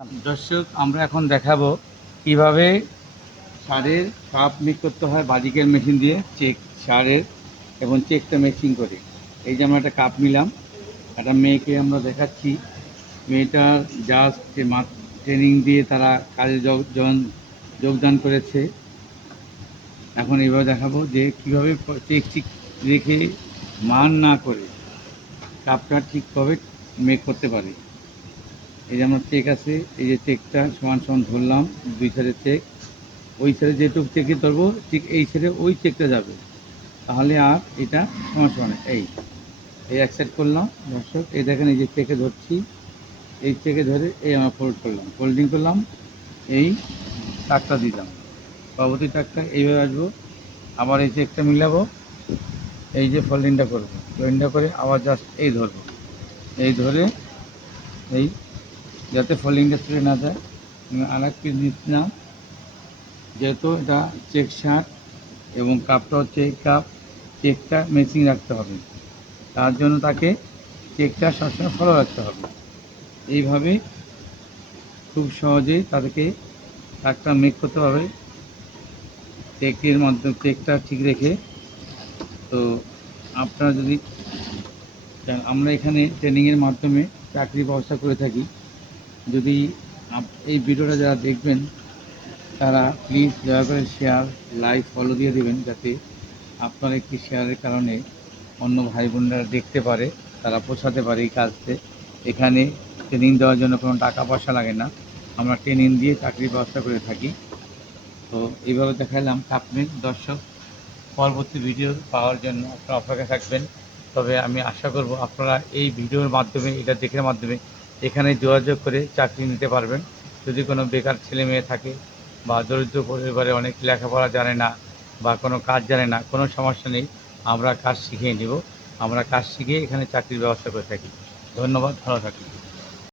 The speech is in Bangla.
দর্শক, আমরা এখন দেখাবো কীভাবে সারের কাপ মেক করতে হয় বাজিকের মেশিন দিয়ে চেক সারের এবং চেকটা মেশিন করে। এই যে আমরা একটা কাপ নিলাম, একটা মেয়েকে আমরা দেখাচ্ছি। মেয়েটার জাস্ট যে ট্রেনিং দিয়ে তারা কাজে যোগ- যোগদান করেছে। এখন এইভাবে দেখাবো যে কীভাবে চেক চিক রেখে মান না করে কাপটা ঠিকভাবে মেক করতে পারে। এই যে আমার চেক আছে এই যে চেকটা সমান সমান ধরলাম দুই সাইডে চেক ওই সাইডে যেটুকু চেকে ধরবো ঠিক এই সাইডে ওই চেকটা যাবে। তাহলে আর এটা সমান সমান এই এই এক সাইড করলাম। দর্শক। এই দেখেন এই যে চেকে ধরছি। এই চেকে ধরে এই আমার ফোল্ড করলাম। ফোল্ডিং করলাম। এই টাকটা দিলাম। পরবর্তী টাকটা এইভাবে আসব। আবার এই চেকটা মিলাবো। এই যে ফোল্ডিংটা করব। ফোল্ডিংটা করে আবার জাস্ট এই ধরবো। এই ধরে এই যাতে ফোল্ডিংটা ছেড়ে না যায়। আর এক পিস নিচ্ছিলাম যেহেতু এটা চেক শার্ট এবং কাপটা হচ্ছে এই কাপ চেকটা মেশিং রাখতে হবে। তার জন্য তাকে চেকটা সবসময় ফলো রাখতে হবে। এইভাবে খুব সহজেই তাদেরকে কাকটা মেক করতে হবে। চেকের মাধ্যমে চেকটা ঠিক রেখে। তো আপনারা যদি, আমরা এখানে ট্রেনিংয়ের মাধ্যমে চাকরির ব্যবস্থা করে থাকি। যদি এই ভিডিওটা যারা দেখবেন, তারা প্লিজ দয়া করে শেয়ার লাইক ফলো দিয়ে দেবেন যাতে আপনার একটি শেয়ারের কারণে অন্য ভাই বোনরা দেখতে পারে, তারা পৌঁছাতে পারে এই কাজতে। এখানে ট্রেনিং দেওয়ার জন্য কোনো টাকা পয়সা লাগে না। আমরা ট্রেনিং দিয়ে চাকরির ব্যবস্থা করে থাকি। তো এইভাবে দেখালাম কাপমেন্ট দর্শক। পরবর্তী ভিডিও পাওয়ার জন্য আপনারা অপেক্ষা থাকবেন। তবে আমি আশা করব আপনারা এই ভিডিওর মাধ্যমে, এটা দেখার মাধ্যমে এখানে যোগাযোগ করে চাকরি নিতে পারবেন। যদি কোনো বেকার ছেলে মেয়ে থাকে বা দরিদ্র পরিবারে অনেক লেখাপড়া জানে না বা কোনো কাজ জানে না, কোনো সমস্যা নেই, আমরা কাজ শিখিয়ে নেব। আমরা কাজ শিখিয়ে এখানে চাকরির ব্যবস্থা করে থাকি। ধন্যবাদ, ভালো থাকুন